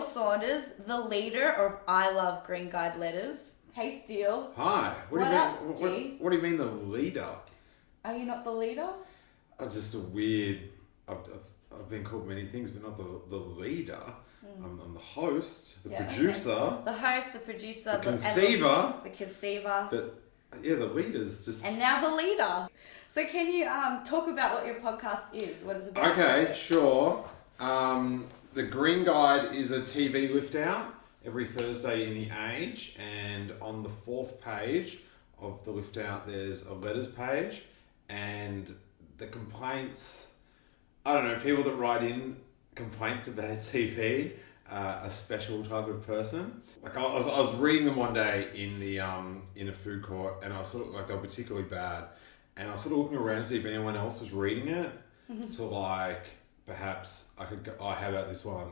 Steele Saunders, the leader of I Love Green Guide Letters. Hey, Steele. Hi. What up, G? What do you mean the leader? Are you not the leader? It's just a weird. I've been called many things, but not the leader. I'm the host, the producer, Okay. The host, the producer, the conceiver. the conceiver. But yeah, the leader's just. And now the leader. So can you talk about what your podcast is? What it's about? Okay, sure. The Green Guide is a TV lift out every Thursday in the Age, and on the fourth page of the lift out there's a letters page, and the complaints, I don't know, people that write in complaints about TV, a special type of person. Like I was reading them one day in the in a food court, and I was sort of like, they were particularly bad, and I was sort of looking around to see if anyone else was reading it, to like, perhaps I could go, oh, how about this one?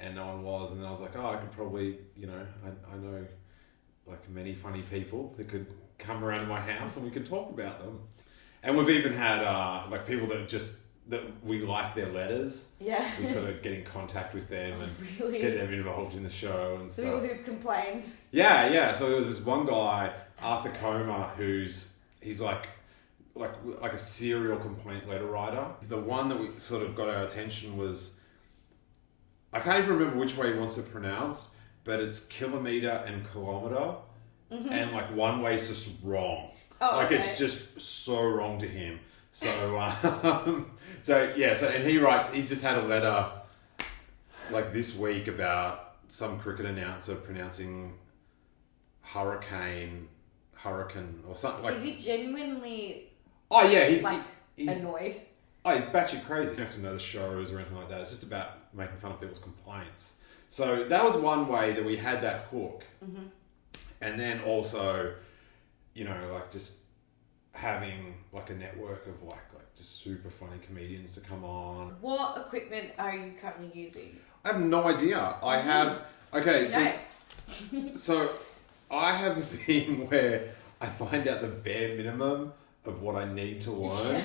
And no one was, and then I was like, oh, I could probably, you know, I know like many funny people that could come around to my house and we could talk about them. And we've even had like people that we like their letters. Yeah. We sort of get in contact with them and Really? get them involved in the show and So stuff. people who've complained. Yeah. So there was this one guy, Arthur Comer, he's like a serial complaint letter writer. The one that we sort of got our attention was, I can't even remember which way he wants it pronounced, but it's kilometre and kilometre, and like one way is just wrong. Oh, like okay. it's just so wrong to him. So and he writes, he just had a letter like this week about some cricket announcer pronouncing hurricane or something like. Is he genuinely Oh yeah, he's annoyed? Oh, he's batshit crazy. You don't have to know the shows or anything like that. It's just about making fun of people's complaints. So that was one way that we had that hook. And then also, you know, like just having like a network of like just super funny comedians to come on. What equipment are you currently using? I have no idea. I have, okay, so, Nice. so I have a thing where I find out the bare minimum of what I need to learn.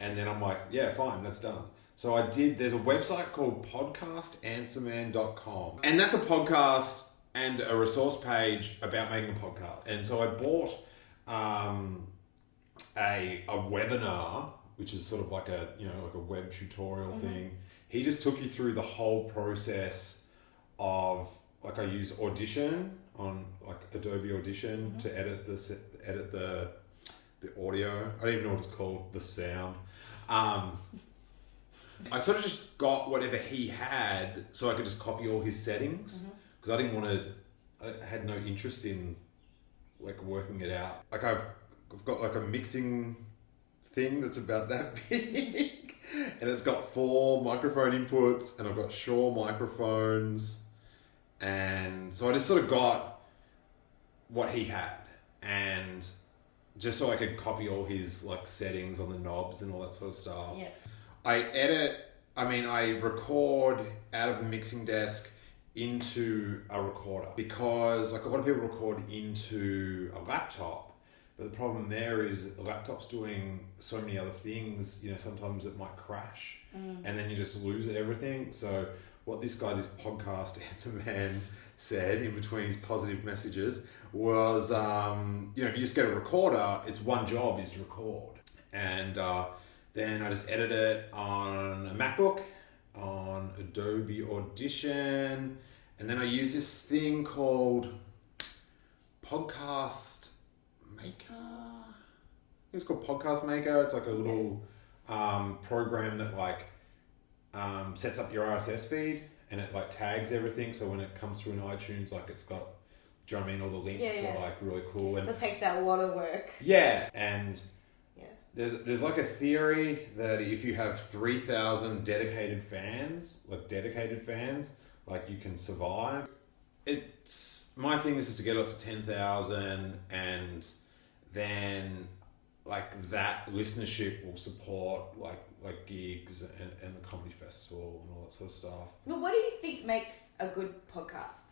And then I'm like, yeah, fine, that's done. So there's a website called podcastanswerman.com. And that's a podcast and a resource page about making a podcast. And so I bought a webinar, which is sort of like a web tutorial thing. He just took you through the whole process of, like, I use Audition on like Adobe Audition to edit the audio. I don't even know what it's called, the sound. I sort of just got whatever he had so I could just copy all his settings, because I had no interest in like working it out. Like I've got like a mixing thing that's about that big, and it's got 4 microphone inputs, and I've got Shure microphones, and so I just sort of got what he had, and just so I could copy all his like settings on the knobs and all that sort of stuff. Yeah. I record out of the mixing desk into a recorder, because like a lot of people record into a laptop, but the problem there is the laptop's doing so many other things, you know, sometimes it might crash and then you just lose everything. So what this podcast answer man said in between his positive messages was, you know, if you just get a recorder, it's one job is to record. And then I just edit it on a MacBook, on Adobe Audition, and then I use this thing called Podcast Maker. I think it's called Podcast Maker. It's like a little program that like sets up your RSS feed, and it like tags everything. So when it comes through in iTunes, like it's got, do you know what I mean? All the links are like really cool. And That takes out a lot of work. yeah, and there's like a theory that if you have 3,000 dedicated fans, like you can survive. My thing is just to get up to 10,000, and then like that listenership will support like gigs and the comedy festival and all that sort of stuff. But what do you think makes a good podcast?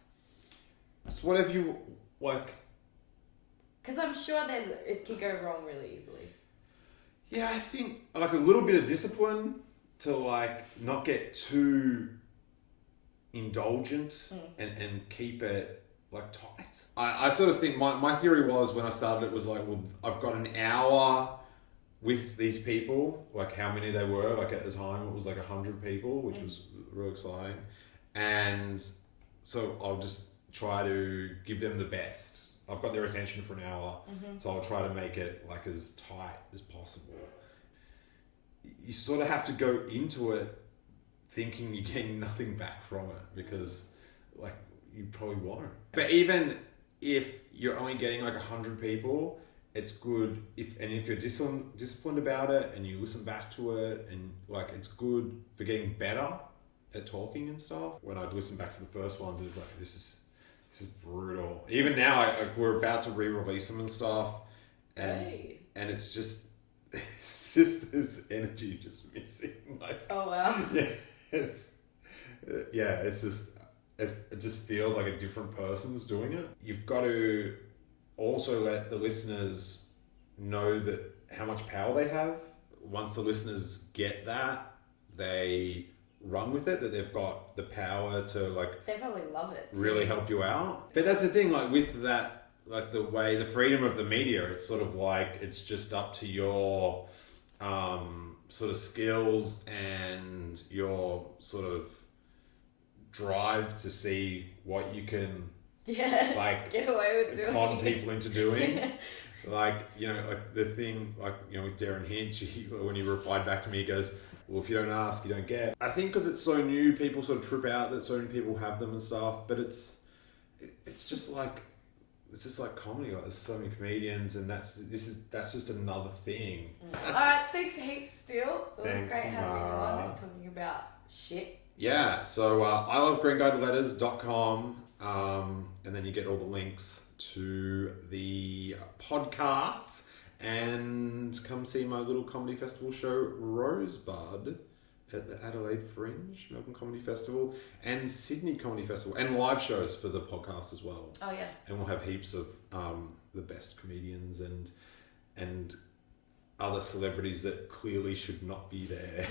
It's whatever you like. Because I'm sure it could go wrong really easily. Yeah, I think like a little bit of discipline to like not get too indulgent and keep it like tight. I sort of think my theory was when I started it was like, well, I've got an hour with these people, like how many they were, like at the time it was like 100 people, which was real exciting. And so I'll just try to give them the best. I've got their attention for an hour, so I'll try to make it like as tight as possible. You sort of have to go into it thinking you're getting nothing back from it because like you probably won't. But even if you're only getting like 100 people, it's good if you're disciplined about it and you listen back to it, and like it's good for getting better at talking and stuff. When I'd listen back to the first ones, it was like this is brutal. Even now, we're about to re-release them and stuff, and it's just this energy just missing. Like, oh wow. It's just it just feels like a different person's doing it. You've got to also let the listeners know that how much power they have. Once the listeners get that, they run with it, that they've got the power to like they probably love it really help you out. But that's the thing, like with that, like the freedom of the media, it's sort of like it's just up to your sort of skills and your sort of drive to see what you can like get away with doing, con people into doing. Like, you know, like the thing, like, you know, with Darren Hinch, when he replied back to me, he goes, well, if you don't ask, you don't get. I think because it's so new, people sort of trip out that so many people have them and stuff, but it's just like comedy. Like, there's so many comedians, and that's just another thing. Alright, thanks heaps, Steele. It was Thanks, great having you on Tamara. and talking about shit. Yeah, so I love greenguideletters.com, and then you get all the links to the podcasts, and come see my little comedy festival show Rosebud at the Adelaide Fringe, Melbourne Comedy Festival, and Sydney Comedy Festival, and live shows for the podcast as well. Oh yeah. And we'll have heaps of the best comedians and other celebrities that clearly should not be there.